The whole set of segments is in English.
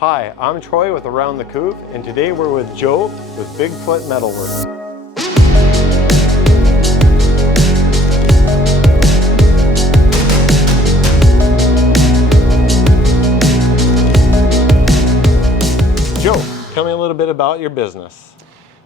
Hi, I'm Troy with Around the Couve, and today we're with Joe with BigFoot MetalWorks. Joe, tell me a little bit about your business.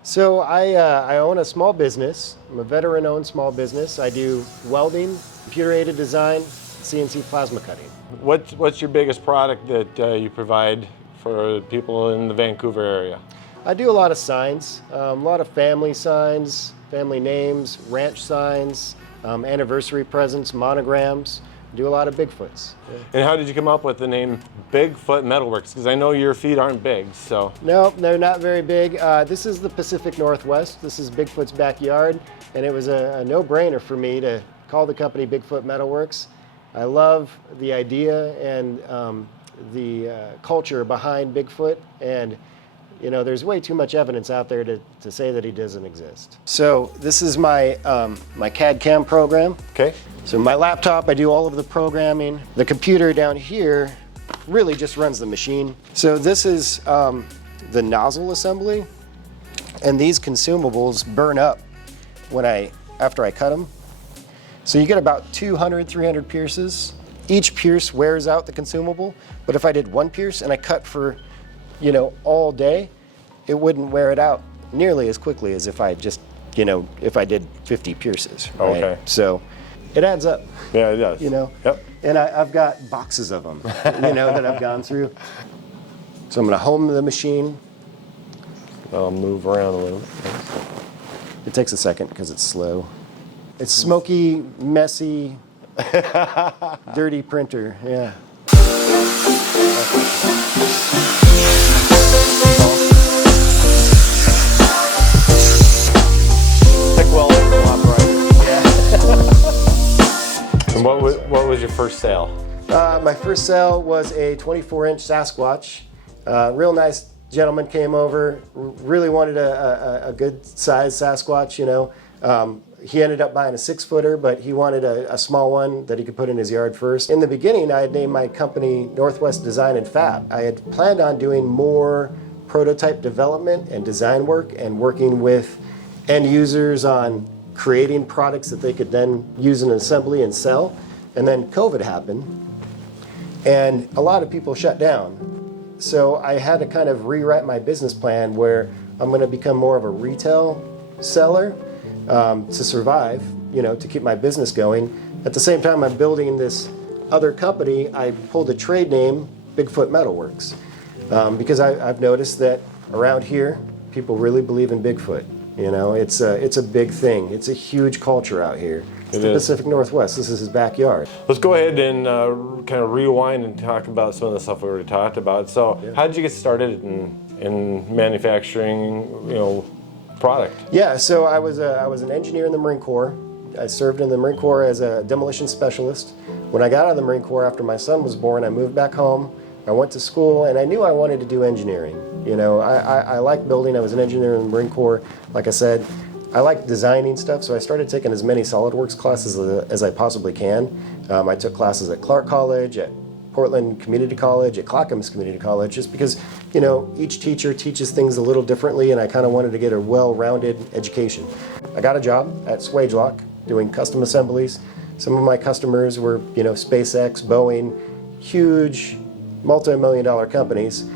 So I own a small business. I'm a veteran-owned small business. I do welding, computer-aided design, CNC plasma cutting. What's your biggest product that you provide for people in the Vancouver area? I do a lot of signs, a lot of family signs, family names, ranch signs, anniversary presents, monograms. I do a lot of Bigfoots. Yeah. And how did you come up with the name BigFoot MetalWorks? Because I know your feet aren't big, so. No, they're not very big. This is the Pacific Northwest. This is Bigfoot's backyard, and it was a no-brainer for me to call the company BigFoot MetalWorks. I love the idea and the culture behind Bigfoot, and you know, there's way too much evidence out there to say that he doesn't exist. So this is my my CAD/CAM program. Okay. So my laptop, I do all of the programming. The computer down here really just runs the machine. So this is the nozzle assembly, and these consumables burn up after I cut them. So you get about 200, 300 pierces. Each pierce wears out the consumable, but if I did one pierce and I cut for, you know, all day, it wouldn't wear it out nearly as quickly as if I just, you know, if I did 50 pierces. Right? Okay. So it adds up. Yeah, it does. You know. Yep. And I've got boxes of them, you know, that I've gone through. So I'm going to home the machine. I'll move around a little bit. It takes a second because it's slow. It's smoky, messy, dirty printer. Yeah. And what was your first sale? My first sale was a 24-inch Sasquatch. Real nice gentleman came over, really wanted a good size Sasquatch, you know. He ended up buying a 6-footer, but he wanted a small one that he could put in his yard first. In the beginning, I had named my company Northwest Design and Fab. I had planned on doing more prototype development and design work and working with end users on creating products that they could then use in assembly and sell. And then COVID happened, and a lot of people shut down. So I had to kind of rewrite my business plan where I'm going to become more of a retail seller to survive, you know, to keep my business going. At the same time I'm building this other company, I pulled a trade name, BigFoot MetalWorks, because I've noticed that around here, people really believe in Bigfoot. You know, it's a big thing. It's a huge culture out here. It's the Pacific Northwest. This is his backyard. Let's go ahead and kind of rewind and talk about some of the stuff we already talked about. So, yeah. How did you get started in manufacturing, you know, product? Yeah, so I was an engineer in the Marine Corps. I served in the Marine Corps as a demolition specialist. When I got out of the Marine Corps after my son was born, I moved back home. I went to school, and I knew I wanted to do engineering. You know, I like building. I was an engineer in the Marine Corps. Like I said, I like designing stuff, so I started taking as many SolidWorks classes as I possibly can. I took classes at Clark College, at Portland Community College, at Clackamas Community College, just because, you know, each teacher teaches things a little differently, and I kind of wanted to get a well-rounded education. I got a job at Swagelok doing custom assemblies. Some of my customers were, you know, SpaceX, Boeing, huge multi-million-dollar companies.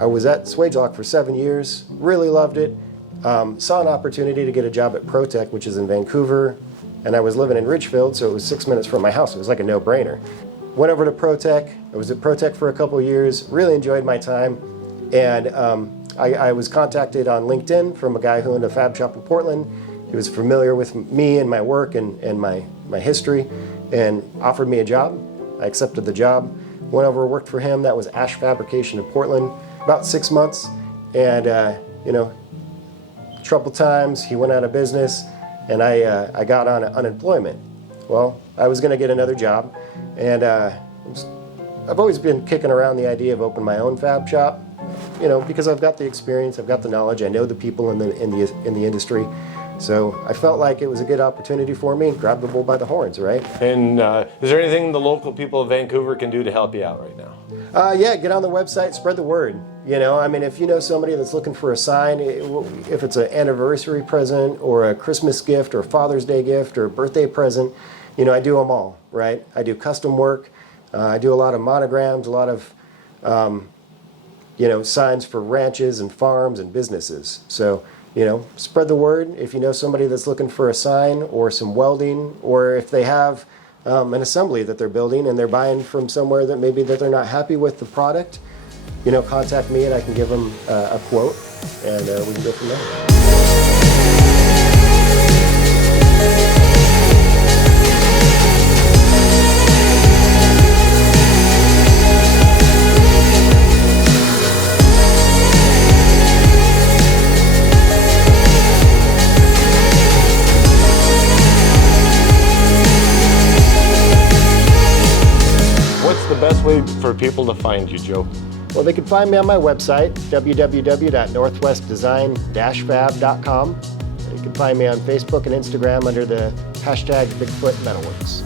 I was at Swagelok for 7 years, really loved it. Saw an opportunity to get a job at ProTech, which is in Vancouver, and I was living in Ridgefield, so it was 6 minutes from my house. It was like a no-brainer. Went over to ProTech. I was at ProTech for a couple years, really enjoyed my time, and I was contacted on LinkedIn from a guy who owned a fab shop in Portland. He was familiar with me and my work and my history, and offered me a job. I accepted the job. Went over and worked for him. That was Ash Fabrication in Portland. About 6 months, and you know, troubled times. He went out of business, and I got on unemployment. Well, I was going to get another job, and I've always been kicking around the idea of opening my own fab shop. You know, because I've got the experience, I've got the knowledge, I know the people in the industry. So I felt like it was a good opportunity for me, grabbed the bull by the horns, right? And is there anything the local people of Vancouver can do to help you out right now? Yeah, get on the website, spread the word. You know, I mean, if you know somebody that's looking for a sign, if it's an anniversary present or a Christmas gift or Father's Day gift or a birthday present, you know, I do them all, right? I do custom work. I do a lot of monograms, a lot of, you know, signs for ranches and farms and businesses. So, you know, spread the word. If you know somebody that's looking for a sign or some welding, or if they have an assembly that they're building and they're buying from somewhere that maybe that they're not happy with the product, you know, contact me and I can give them a quote, and we can go from there. Best way for people to find you, Joe? Well, they can find me on my website, www.northwestdesign-fab.com. You can find me on Facebook and Instagram under the hashtag BigFoot MetalWorks.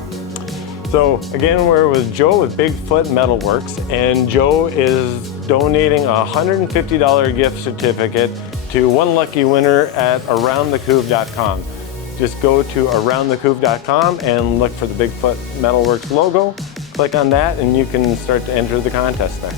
So again, we're with Joe with BigFoot MetalWorks, and Joe is donating a $150 gift certificate to one lucky winner at aroundthecouve.com. Just go to aroundthecouve.com and look for the BigFoot MetalWorks logo. Click on that and you can start to enter the contest there.